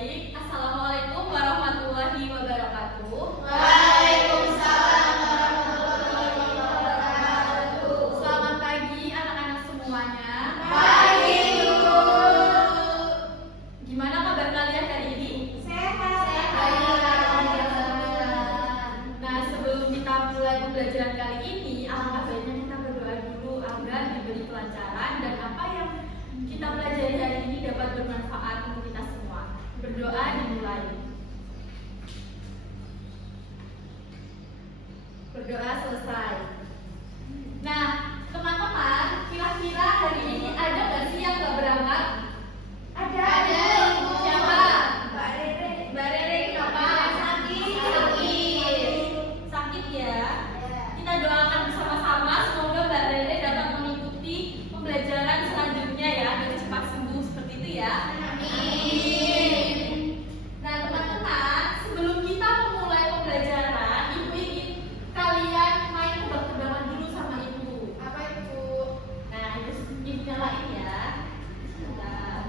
Baik, Assalamualaikum warahmatullahi wabarakatuh. Waalaikumsalam warahmatullahi wabarakatuh. Selamat pagi anak-anak semuanya. Pagi, Bu. Gimana kabar kalian hari ini? Sehat. Nah, sebelum kita mulai pembelajaran kali ini, alangkah baiknya kita berdoa dulu agar diberi kelancaran dan apa yang kita pelajari hari ini dapat bermanfaat untuk kita semua. Berdoa dimulai. Berdoa selesai. Nah, teman-teman, kira-kira hari ini ada nggak sih yang nggak berangkat? Ada. Siapa? Mbak Rere. Mbak Rere, kenapa? Sakit ya? Kita doakan bersama-sama semoga Mbak Rere dapat mengikuti pembelajaran selanjutnya ya, biar cepat sembuh seperti itu ya. Nah, teman-teman, sebelum kita memulai pembelajaran, Ibu ingin kalian main tebak-tebakan dulu sama Ibu. Apa itu? Nah, Ibu nyalain ya. Sebentar.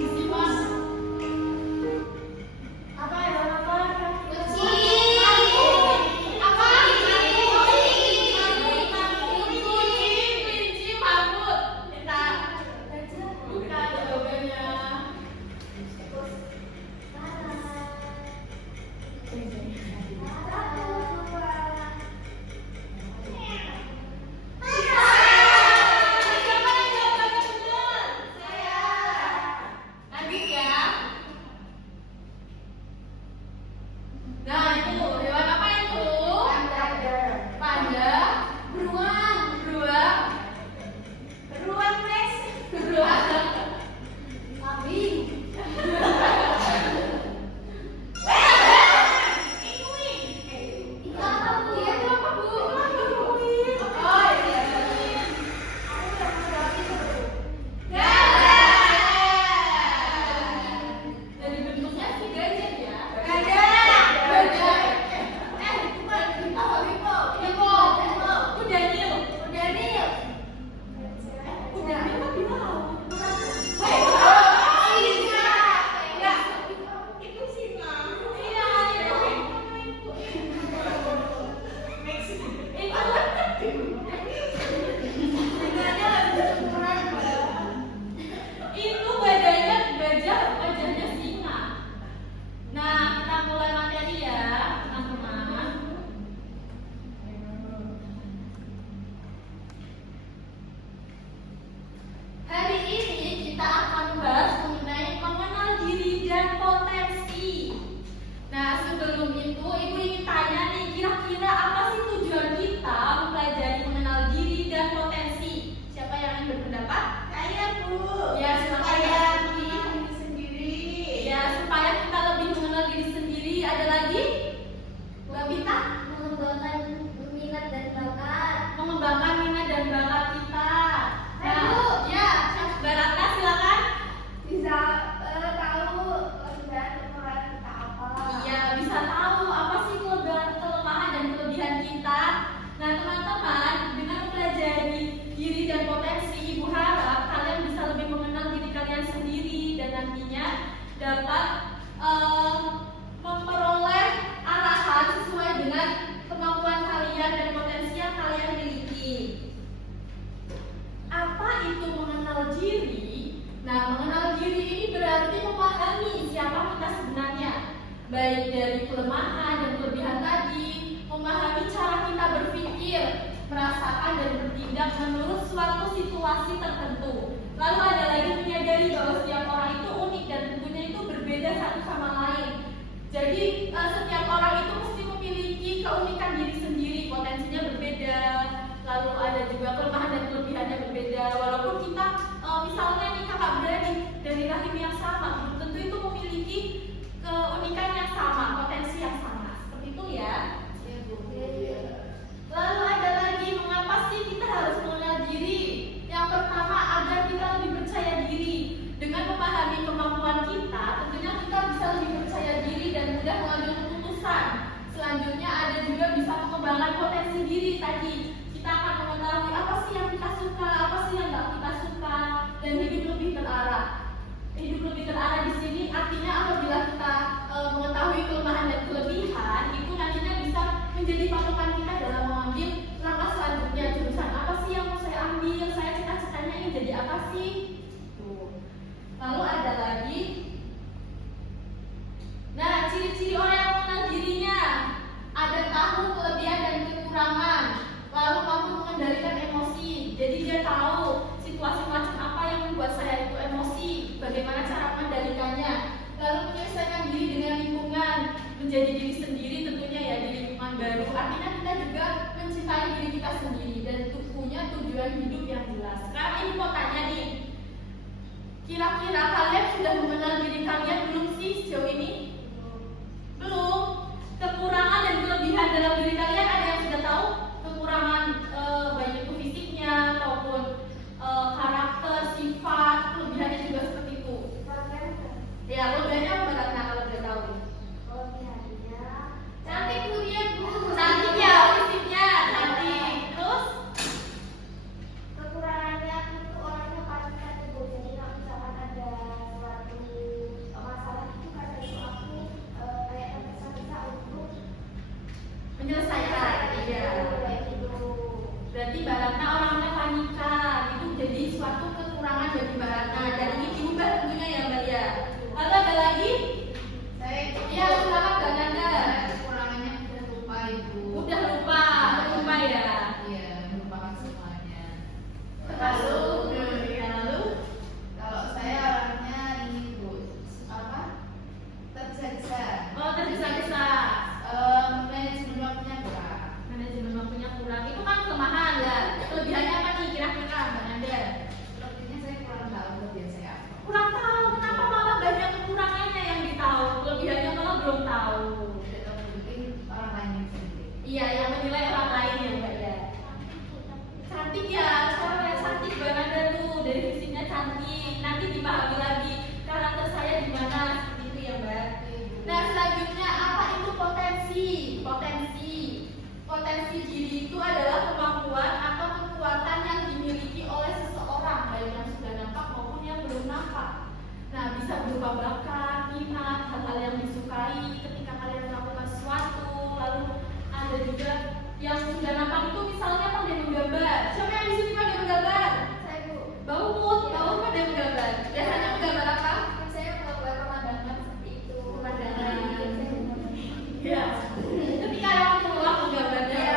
Disimpan. Apa ya? Apa? Kucing. Apa? Kelinci, mamut. Kita buka jawabannya. Siapa yang jawabannya benar? Lanjut ya. Nah, itu hewan apa itu? Panda, beruang, Rex, kambing. Itu apa, Bu? Oh, iya. Dari bentuknya sih gajah ya. Gajah. Hippo. Kuda Nil. Kuda Nil kan di laut. Itu singa. Iya, itu badannya gajah, wajahnya singa. Nah, kita mulai materi ya, teman-teman. Hari ini kita akan membahas mengenai mengenal diri dan potensi. Nah, sebelum itu Ibu ingin tanya nih, kira-kira apa sih tujuan kita mempelajari mengenal diri dan potensi? Siapa yang ingin berpendapat? Ya, supaya supaya kita lebih mengenal diri sendiri. Ada lagi? Mbak Bita? Mengembangkan minat dan bakat kita. Nah, ya, Mbak Ratna silakan. Iya, bisa tahu apa sih kelemahan dan kelebihan kita. Nah, teman-teman, dengan mempelajari diri dan potensi, Ibu harap kalian bisa lebih mengenal diri kalian sendiri dan nantinya dapat memperoleh arahan sesuai dengan kemampuan kalian dan potensi yang kalian miliki. Apa itu mengenal diri? Nah, mengenal diri ini berarti memahami siapa kita sebenarnya, baik dari kelemahan dan kelebihan tadi, memahami cara kita berpikir, merasakan dan bertindak menurut suatu situasi tertentu. Lalu ada lagi menyadari bahwa setiap orang itu unik dan tentunya itu berbeda satu sama lain. Jadi setiap orang itu mesti memiliki keunikan diri sendiri, potensinya berbeda. Lalu ada juga kelemahan dan kelebihannya berbeda. Walaupun kita misalnya nih kakak beradik dari rahim yang sama, belum tentu itu memiliki keunikan yang sama, potensi yang sama. Seperti itu ya. Lalu ada lagi, mengapa sih kita harus mengenal diri? Yang pertama, agar kita sendiri dan punya tujuan hidup yang jelas. Sekarang ini mau tanya nih, kira-kira kalian sudah mengenal diri kalian belum sih sejauh ini? Belum. Kekurangan dan kelebihan dalam diri kalian ada yang sudah tahu? Kekurangan baik itu fisiknya ataupun karakter, sifat, kelebihannya juga seperti itu. Ya, kelebihannya apa Ratna kalau udah tahu? Cantik Bu dia, Bu. Cantik ya fisiknya, cantik. Terus Kekurangannya aku tuh orangnya paling Bu. Jadi kalau misalkan ada suatu masalah itu kadang itu aku kayak tergesa-gesa untuk menyelesaikan. Iya. kayak gitu. Berarti Mbak Ratna orangnya panikan. Itu jadi suatu kekurangan bagi Mbak Ratna dan ini diubah tentunya ya Mbak ya. Lalu ada lagi? Iya, silakan Mbak Nanda. Kekurangannya udah lupa Ibu. Udah lupa ya. Iya, melupakan semuanya. Lalu, Kalau saya orangnya ini Bu, apa? Tergesa-gesa. oh tergesa-gesa. Manajemen waktunya kurang. Manajemen waktunya kurang. Itu kan kelemahan ya. Kelebihannya apa nih kira-kira Mbak Nanda? Sepertinya saya kurang tahu kelebihan saya apa. Kurang tahu. Kenapa malah banyak kekurangannya yang ditahu? Kelebihannya malah belum tahu. Tidak tahu mungkin orang lain yang sendiri. Iya, yang menilai orang lain ya Mbak ya. Cantik ya, sekarang lihat cantik Mbak Nanda tuh, dari fisiknya cantik. Nanti dipahami lagi karakter saya gimana, seperti itu ya Mbak. Nah selanjutnya apa itu potensi? Potensi diri itu adalah kemampuan atau kekuatan yang dimiliki oleh seseorang, baik yang sudah nampak maupun yang belum nampak. Nah bisa berupa bakat, minat, hal-hal yang disukai ketika kalian melakukan sesuatu. Lalu ada juga yang sudah nampak itu misalnya pandai menggambar. Siapa yang di sini pandai menggambar? Saya Bu. Baut pandai menggambar. Biasanya menggambar apa? Saya menggambar pemandangan seperti itu. Pemandangan. Ya. Ketika orang tua menggambarnya,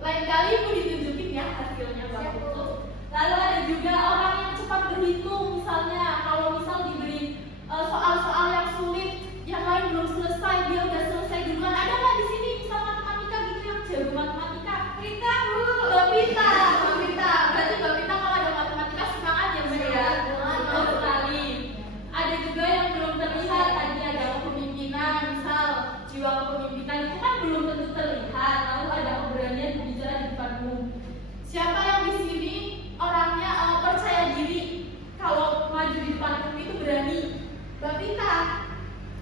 lain kali ibu ditunjukin ya hasilnya bagus. Lalu ada juga orang yang cepat berhitung, misalnya kalau misal diberi soal-soal yang sulit, yang lain belum selesai, dia udah selesai duluan. Ada nggak di sini misal matematika gitu yang jago matematika? Kita Bu, Mbak Pita. Berarti Mbak Pita kalau ada matematika semangat ya Mbak ya? Betul sekali. Ada juga yang belum terlihat, tadi ada kepemimpinan, misal jiwa kepemimpinan itu kan belum tentu terlihat. Lalu ada keberanian berbicara di depan umum. Siapa yang di sini orangnya percaya diri kalau maju di depan umum itu berani? Mbak Pita.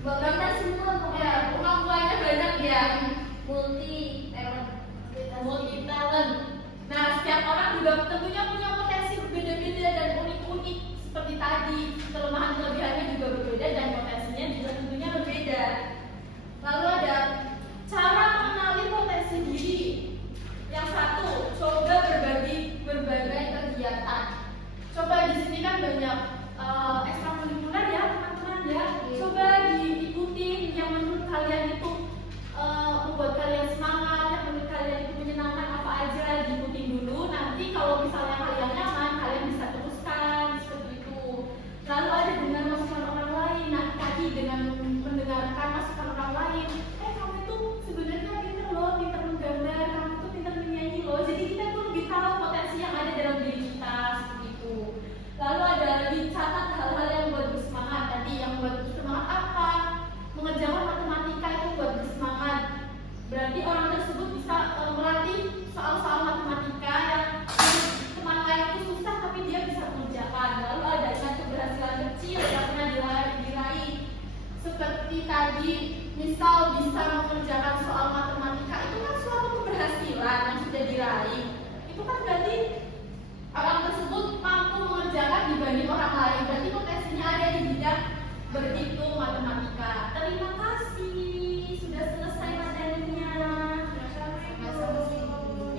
Mbak Pita semua ya, kemampuannya banyak ya, multi talent. Nah, setiap orang juga tentunya punya potensi berbeda-beda dan unik-unik seperti tadi. Kelemahan kelebihannya juga berbeda dan potensinya juga tentunya berbeda. Lalu ada cara mengenali potensi diri. Yang satu, coba berbagai kegiatan. Coba di sini kan banyak ekstrakurikuler ya teman-teman ya. Coba diikutin yang menurut kalian itu membuat kalian semangat, yang menurut kalian itu menyenangkan apa aja diikutin dulu. Nanti kalau misalnya kalian nyaman, kalian bisa teruskan seperti itu. Lalu ada dengan masukan orang lain. Nah tadi dengan mendengarkan masukan orang lain, kamu itu sebenarnya pinter loh, pinter menggambar, kamu itu pinter menyanyi loh. Jadi kita tuh lebih tahu potensi yang ada dalam diri kita seperti itu. Lalu ada dicatat hal-hal yang buat bersemangat. Tadi yang buat bersemangat apa? Mengerjakan matematika itu buat bersemangat. Berarti orang tersebut bisa melatih soal-soal matematika yang teman lain itu susah tapi dia bisa mengerjakan. Lalu ada keberhasilan kecil yang pernah diraih. Seperti tadi, misal bisa mengerjakan soal matematika itu kan suatu keberhasilan yang sudah diraih. Itu kan berarti orang tersebut mampu mengerjakan dibanding orang lain. Berarti potensinya ada di bidang berhitung matematika. Terima kasih sudah selesai materinya.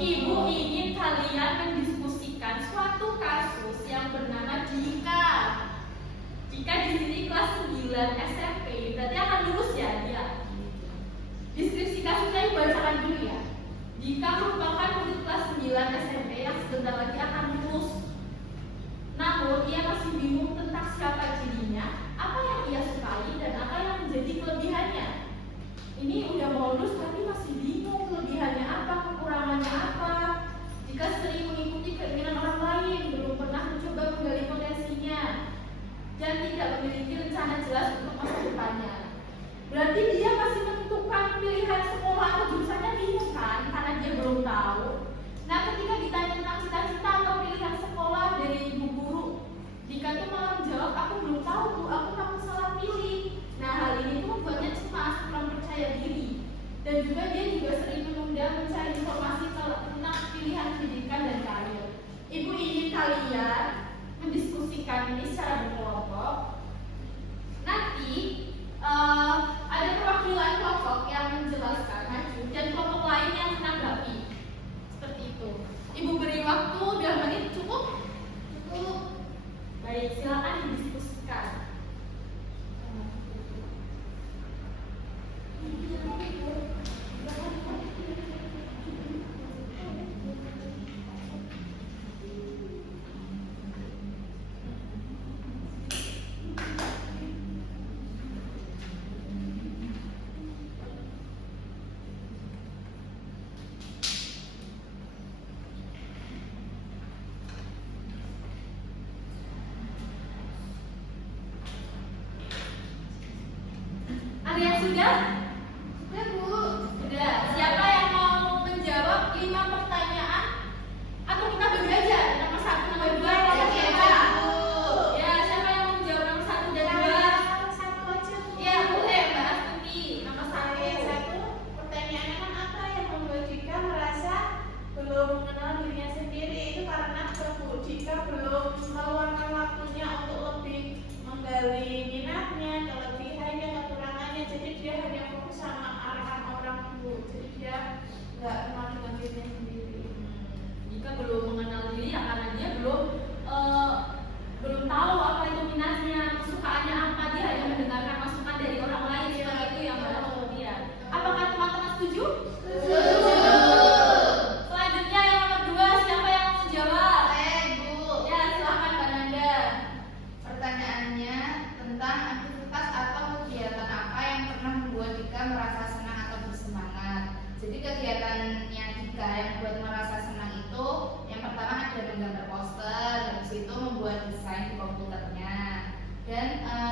Ibu ingin kalian mendiskusikan suatu kasus yang bernama Dika. Dika di sini kelas 9 SMP, berarti akan lulus ya dia. Deskripsi kasusnya dibacakan dulu ya. Dika merupakan murid kelas 9 SMP yang sebentar lagi akan lulus. Namun ia masih bingung tentang siapa dirinya, apa yang ia sukai dan apa yang menjadi kelebihannya. Ini udah mau lulus tapi masih bingung kelebihannya apa, kekurangannya apa. itu malah menjawab, aku belum tahu Bu, aku takut salah pilih. Nah, hal ini tuh membuatnya cemas, kurang percaya diri. Dan juga dia juga sering menunda mencari informasi tentang pilihan pendidikan dan karir. Ibu ingin kalian mendiskusikan ini secara berkelompok. Nanti ada perwakilan kelompok yang menjelaskan maju dan kelompok lain yang menanggapi. Seperti itu. Ibu beri waktu 2 menit cukup? Cukup. Baik, silakan didiskusikan. Ada yang sudah? Sudah Bu. Sudah. Siapa yang mau menjawab 5 pertanyaan? Atau kita bagi aja nomor 1, nomor 2, nomor Bagi 3? aja, Bu. Ya, siapa yang mau menjawab nomor 1 dan 2? Satu aja. Ya, boleh Mbak Astuti. Nomor 1. Satu, pertanyaannya kan apa yang membuat Jika merasa belum mengenal dirinya sendiri? Itu karena Bu Jika belum meluangkan waktunya untuk lebih menggali minatnya, kelebihannya, kekurangannya. Jadi dia hanya fokus sama arahan orang Bu. Jadi dia nggak kenal dengan dirinya sendiri. Jika belum mengenal diri ya karena dia belum tahu apa itu minatnya, kesukaannya apa, dia hanya mendengarkan masukan dari orang lain seperti itu yang Mbak Astuti ya. Apakah teman-teman setuju? Selanjutnya yang nomor 2, siapa yang mau menjawab? Saya Bu. Ya, silakan Mbak Nanda. Pertanyaannya tentang aktivitas atau kegiatan apa yang pernah membuat Dika merasa senang atau bersemangat. Jadi kegiatannya Dika yang buat merasa senang itu yang pertama ada menggambar poster, habis itu membuat desain di komputernya, dan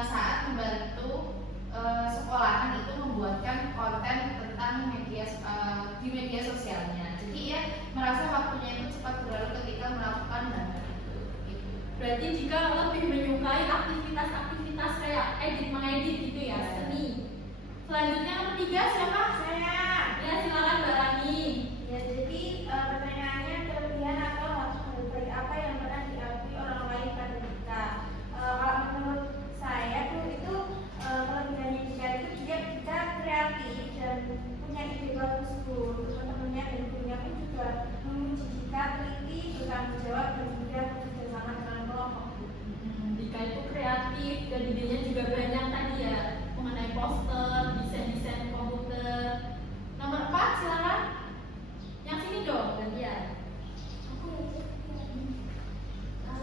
saat membantu sekolahan itu membuatkan konten tentang di media sosialnya. Jadi ya merasa waktunya itu cepat berlalu ketika melakukan hal itu. Gitu. Berarti jika lebih menyukai aktivitas-aktivitas kayak mengedit gitu ya, seni. Selanjutnya nomor 3 siapa? Saya. Ya, silakan Mbak Rani. Ya, jadi pertanyaannya kelebihan atau hal baik apa yang pernah diakui orang lain pada kita. Kalau menurut saya tuh itu kelebihannya Dika itu dia bisa kreatif dan punya ide bagus tuh. Teman-temannya dan gurunya pun juga memuji Dika teliti, bertanggung jawab dan mudah bekerjasama dengan kelompok. Dika itu kreatif dan idenya juga banyak tadi ya, mengenai poster, desain-desain komputer. Nomor 4 silakan. Yang sini dong, gantian.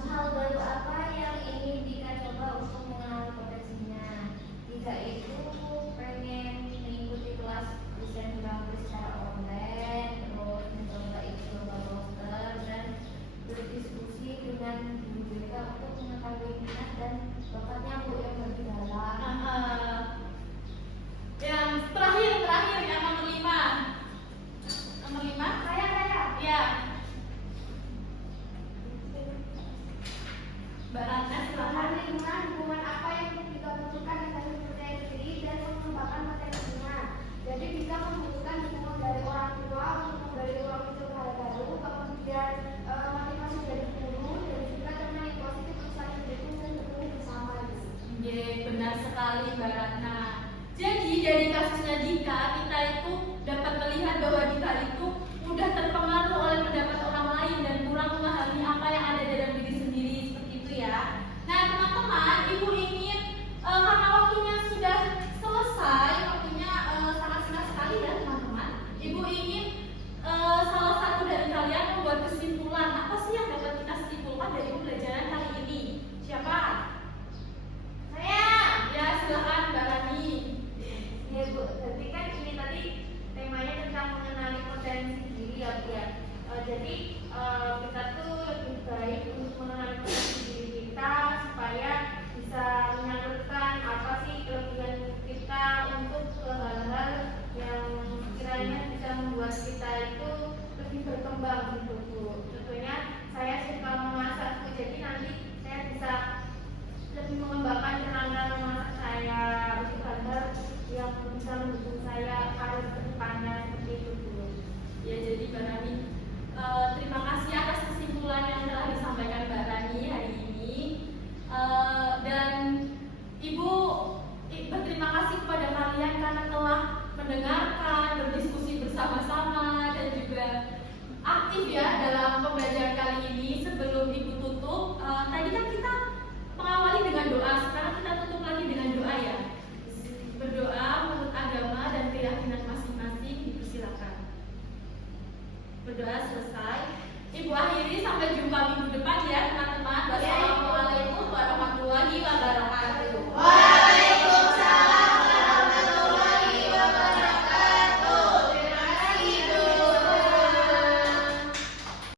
Hal baru apa yang ingin Dika coba untuk mengenal potensinya? Dika itu pengen mengikuti kelas desain grafis secara online, terus mencoba ikut lomba poster dan berdiskusi dengan guru Dika untuk mengetahui minat dan bakatnya Bu yang lebih dalam. Yang terakhir yang nomor 5. Nomor 5? Saya. Ya. Mbak Ratna silakan. Lingkungan hubungan apa yang Dika butuhkan agar percaya diri dan mengembangkan potensinya. Jadi Dika membutuhkan dukungan dari orang tua untuk menggali ruang pikir hal baru, kemudian motivasi dari guru dan juga teman yang positif untuk saling mendukung dan bertumbuh bersama. Ye, benar sekali Mbak Ratna. Jadi dari kasusnya Dika, kita itu dapat melihat bahwa Dika itu mudah terpengaruh oleh pendapat orang lain dan kurang memahami apa yang ada dalam diri sendiri, seperti itu ya. Nah teman-teman, ibu ingin karena waktunya sudah selesai, waktunya sangat singkat sekali ya teman-teman. Ibu ingin salah satu dari kalian membuat kesimpulan apa sih yang dapat kita simpulkan dari pembelajaran